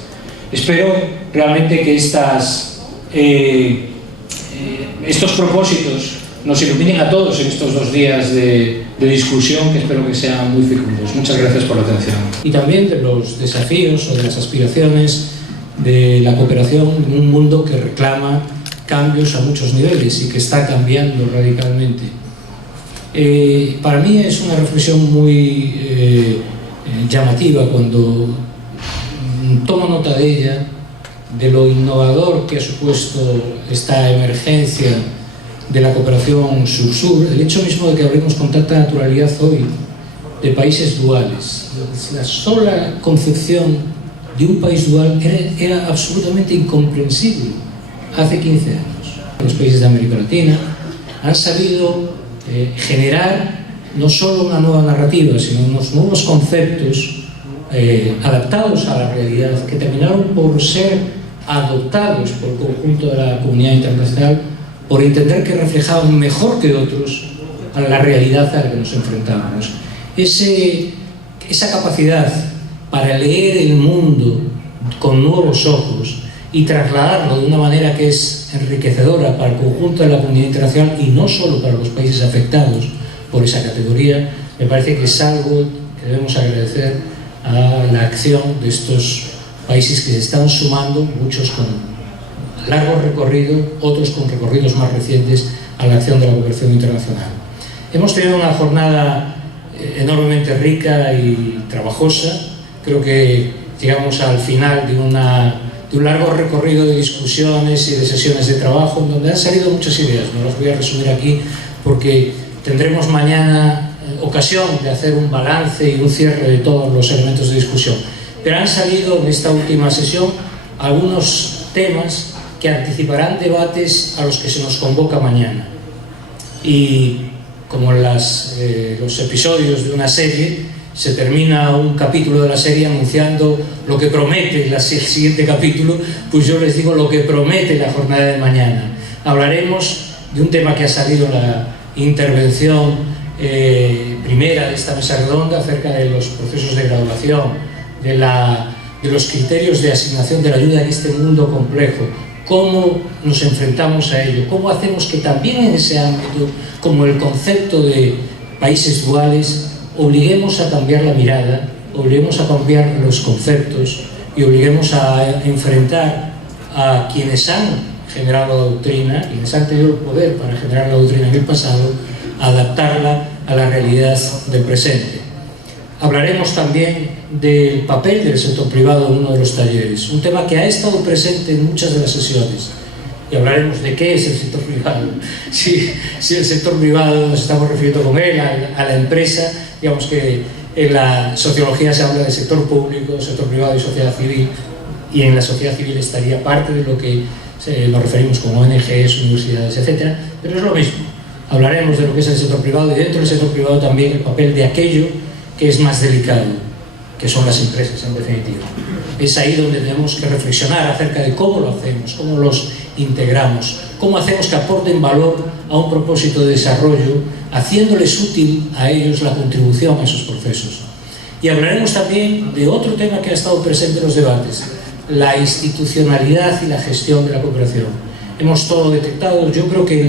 Espero realmente que estos propósitos nos iluminen a todos en estos 2 días de discusión que espero que sean muy fecundos. Muchas gracias por la atención. Y también de los desafíos o de las aspiraciones de la cooperación en un mundo que reclama cambios a muchos niveles y que está cambiando radicalmente. Para mí es una reflexión muy llamativa cuando tomo nota de ella, de lo innovador que ha supuesto esta emergencia de la cooperación sur-sur, el hecho mismo de que hablemos con tanta naturalidad hoy de países duales. La sola concepción de un país dual era absolutamente incomprensible hace 15 años. Los países de América Latina han sabido generar no solo una nueva narrativa, sino unos nuevos conceptos adaptados a la realidad que terminaron por ser adoptados por el conjunto de la comunidad internacional por entender que reflejaban mejor que otros a la realidad a la que nos enfrentábamos. Esa capacidad para leer el mundo con nuevos ojos y trasladarlo de una manera que es enriquecedora para el conjunto de la comunidad internacional y no solo para los países afectados por esa categoría, me parece que es algo que debemos agradecer a la acción de estos países que se están sumando, muchos con largo recorrido, otros con recorridos más recientes a la acción de la cooperación internacional. Hemos tenido una jornada enormemente rica y trabajosa. Creo que llegamos al final de un largo recorrido de discusiones y de sesiones de trabajo en donde han salido muchas ideas. No las voy a resumir aquí porque tendremos mañana ocasión de hacer un balance y un cierre de todos los elementos de discusión. Pero han salido en esta última sesión algunos temas que anticiparán debates a los que se nos convoca mañana. Y como los episodios de una serie, se termina un capítulo de la serie anunciando lo que promete el siguiente capítulo, pues yo les digo lo que promete la jornada de mañana. Hablaremos de un tema que ha salido en la intervención primera de esta mesa redonda acerca de los procesos de graduación, de los criterios de asignación de la ayuda en este mundo complejo. Cómo nos enfrentamos a ello, cómo hacemos que también en ese ámbito, como el concepto de países duales, obliguemos a cambiar la mirada, obliguemos a cambiar los conceptos y obliguemos a enfrentar a quienes han generado la doctrina, quienes han tenido el poder para generar la doctrina en el pasado, a adaptarla a la realidad del presente. Hablaremos también del papel del sector privado en uno de los talleres, un tema que ha estado presente en muchas de las sesiones. Y hablaremos de qué es el sector privado. Si el sector privado nos estamos refiriendo con él a la empresa, digamos que en la sociología se habla de sector público, sector privado y sociedad civil, y en la sociedad civil estaría parte de lo que nos referimos con ONGs, universidades, etc. Pero es lo mismo. Hablaremos de lo que es el sector privado y dentro del sector privado también el papel de aquello que es más delicado, que son las empresas, en definitiva. Es ahí donde tenemos que reflexionar acerca de cómo lo hacemos, cómo los integramos, cómo hacemos que aporten valor a un propósito de desarrollo, haciéndoles útil a ellos la contribución a esos procesos. Y hablaremos también de otro tema que ha estado presente en los debates, la institucionalidad y la gestión de la cooperación. Hemos todo detectado, yo creo que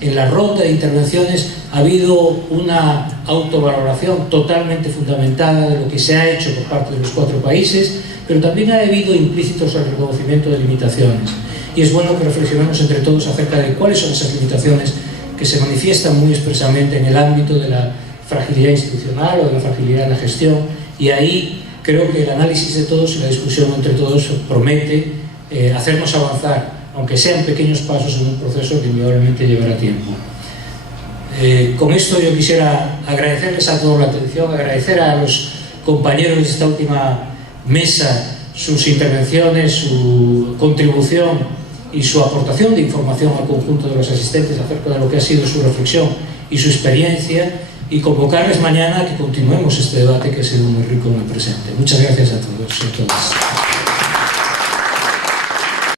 en la ronda de intervenciones ha habido una autovaloración totalmente fundamentada de lo que se ha hecho por parte de los 4 países, pero también ha habido implícitos el reconocimiento de limitaciones. Y es bueno que reflexionemos entre todos acerca de cuáles son esas limitaciones que se manifiestan muy expresamente en el ámbito de la fragilidad institucional o de la fragilidad de la gestión. Y ahí creo que el análisis de todos y la discusión entre todos promete hacernos avanzar, aunque sean pequeños pasos en un proceso que indudablemente llevará tiempo. Con esto yo quisiera agradecerles a todos la atención, agradecer a los compañeros de esta última mesa sus intervenciones, su contribución y su aportación de información al conjunto de los asistentes acerca de lo que ha sido su reflexión y su experiencia, y convocarles mañana a que continuemos este debate que ha sido muy rico en el presente. Muchas gracias a todos y a todas.